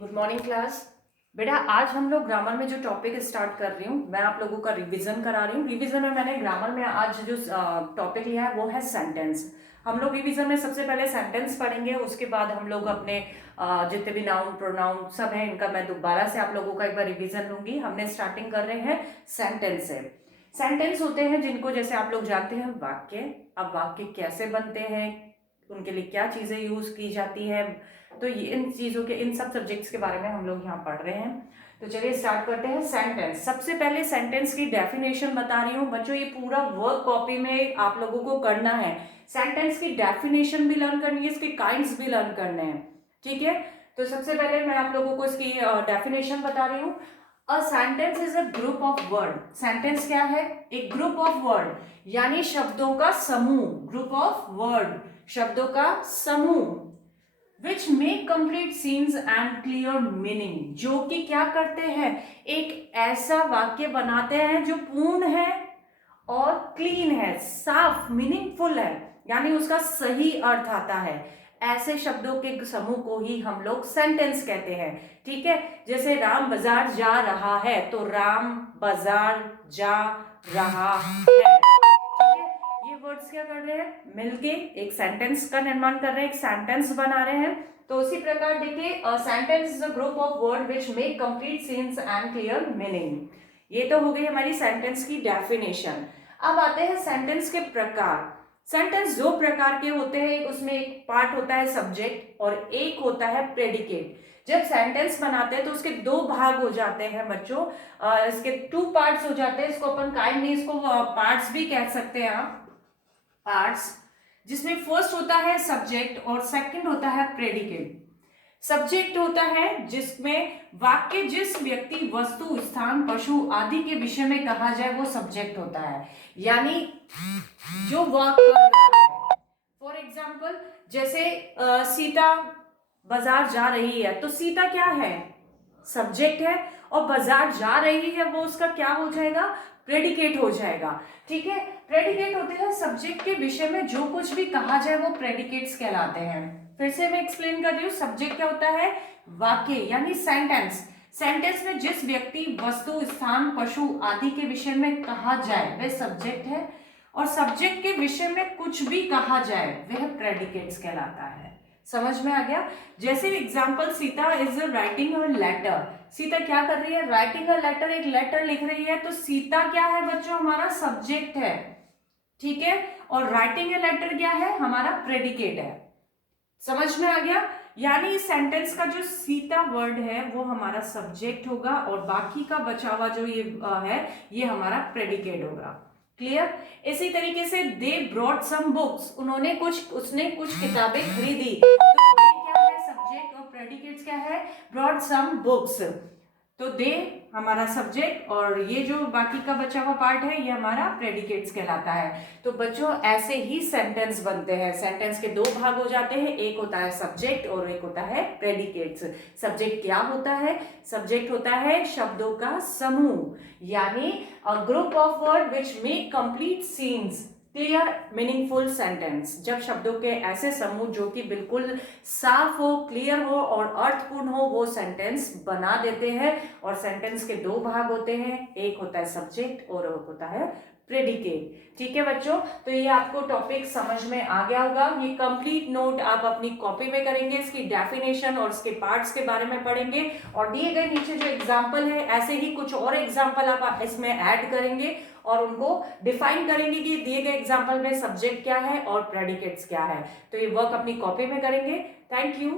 Good morning class. बेटा आज हम लोग ग्रामर में जो टॉपिक स्टार्ट कर रही हूँ, मैं आप लोगों का रिवीजन करा रही हूँ। रिवीजन में मैंने ग्रामर में आज जो टॉपिक लिया है वो है सेंटेंस। हम लोग रिवीजन में सबसे पहले सेंटेंस पढ़ेंगे, उसके बाद हम लोग अपने जितने भी नाउन प्रोनाउन सब है इनका मैं दोबारा से आप लोगों का एक बार रिवीजन लूंगी। हमने स्टार्टिंग कर रहे हैं सेंटेंस से। सेंटेंस होते हैं जिनको जैसे आप लोग जानते हैं वाक्य। अब वाक्य कैसे बनते हैं, उनके लिए क्या चीजें यूज की जाती है, तो ये इन चीजों के इन सब सब्जेक्ट्स के बारे में हम लोग यहाँ पढ़ रहे हैं। तो चलिए स्टार्ट करते हैं। सेंटेंस, सबसे पहले सेंटेंस की डेफिनेशन बता रही हूँ बच्चों, ये पूरा वर्क कॉपी में आप लोगों को करना है। सेंटेंस की डेफिनेशन भी लर्न करनी है, इसके काइंड्स भी लर्न करने हैं, ठीक है। तो सबसे पहले मैं आप लोगों को इसकी डेफिनेशन बता रही हूँ। A sentence is a group of word. Sentence क्या है? एक ग्रुप ऑफ वर्ड, यानी शब्दों का समूह। ग्रुप ऑफ वर्ड, शब्दों का समूह। Which make complete scenes and clear meaning, जो कि क्या करते हैं, एक ऐसा वाक्य बनाते हैं जो पूर्ण है और क्लीन है, साफ, मीनिंगफुल है, यानी उसका सही अर्थ आता है। ऐसे शब्दों के समूह को ही हम लोग सेंटेंस कहते हैं, ठीक है। जैसे राम बाजार जा रहा है, तो राम बाजार जा रहा है, ठीक है। ये वर्ड्स क्या कर रहे हैं, मिलके एक सेंटेंस का निर्माण कर रहे हैं, एक सेंटेंस बना रहे हैं। तो उसी प्रकार देखिए, sentence is a group of word which make complete sense and clear meaning. ये तो हो गई हमारी सेंटेंस की डेफिनेशन। अब आते हैं सेंटेंस के प्रकार। सेंटेंस दो प्रकार के होते हैं, उसमें एक पार्ट होता है सब्जेक्ट और एक होता है प्रेडिकेट। जब सेंटेंस बनाते हैं तो उसके दो भाग हो जाते हैं बच्चों, इसके टू पार्ट्स हो जाते हैं। इसको अपन काइंड नहीं, इसको पार्ट्स भी कह सकते हैं आप, पार्ट्स, जिसमें फर्स्ट होता है सब्जेक्ट और सेकंड होता है प्रेडिकेट। सब्जेक्ट होता है जिसमें वाक्य जिस व्यक्ति, वस्तु, स्थान, पशु आदि के विषय में कहा जाए वो सब्जेक्ट होता है, यानी जो वाक्य फॉर एग्जाम्पल जैसे सीता बाजार जा रही है, तो सीता क्या है, सब्जेक्ट है, और बाजार जा रही है वो उसका क्या हो जाएगा, प्रेडिकेट हो जाएगा, ठीक है। प्रेडिकेट होते हैं सब्जेक्ट के विषय में जो कुछ भी कहा जाए वो प्रेडिकेट्स कहलाते हैं। फिर से मैं एक्सप्लेन कर रही हूँ, सब्जेक्ट क्या होता है, वाक्य यानी सेंटेंस। सेंटेंस में जिस व्यक्ति, वस्तु, स्थान, पशु आदि के विषय में कहा जाए वह सब्जेक्ट है, और सब्जेक्ट के विषय में कुछ भी कहा जाए वह प्रेडिकेट्स कहलाता है। समझ में आ गया? जैसे example, Sita is writing a letter. Sita क्या कर रही है, राइटिंग अ लेटर, एक लेटर लिख रही है। तो सीता क्या है बच्चों, हमारा सब्जेक्ट है, ठीक है, और राइटिंग अ लेटर क्या है, हमारा प्रेडिकेट है। समझ में आ गया? यानी इस सेंटेंस का जो सीता वर्ड है वो हमारा सब्जेक्ट होगा और बाकी का बचा हुआ जो ये है ये हमारा प्रेडिकेट होगा। क्लियर? इसी तरीके से दे ब्रॉट सम बुक्स, उसने कुछ किताबें खरीदी। तो दे क्या है, सब्जेक्ट, और प्रेडिकेट्स क्या है, ब्रॉट सम बुक्स। तो दे हमारा सब्जेक्ट और ये जो बाकी का बचा हुआ पार्ट है ये हमारा प्रेडिकेट्स कहलाता है। तो बच्चों ऐसे ही सेंटेंस बनते हैं। सेंटेंस के दो भाग हो जाते हैं, एक होता है सब्जेक्ट और एक होता है प्रेडिकेट्स। सब्जेक्ट क्या होता है, सब्जेक्ट होता है शब्दों का समूह, यानी a group of word which make complete scenes clear meaningful sentence. जब शब्दों के ऐसे समूह जो कि बिल्कुल साफ हो, क्लियर हो और अर्थपूर्ण हो वो सेंटेंस बना देते हैं। और सेंटेंस के दो भाग होते हैं, एक होता है सब्जेक्ट और एक होता है प्रेडिकेट। ठीक है बच्चों, तो ये आपको टॉपिक समझ में आ गया होगा। ये कंप्लीट नोट आप अपनी कॉपी में करेंगे, इसकी डेफिनेशन और इसके पार्ट्स के बारे में पढ़ेंगे, और दिए गए नीचे जो एग्जाम्पल है ऐसे ही कुछ और एग्जाम्पल आप इसमें ऐड करेंगे और उनको डिफाइन करेंगे कि दिए गए एग्जाम्पल में सब्जेक्ट क्या है और प्रेडिकेट्स क्या है। तो ये वर्क अपनी कॉपी में करेंगे। Thank you.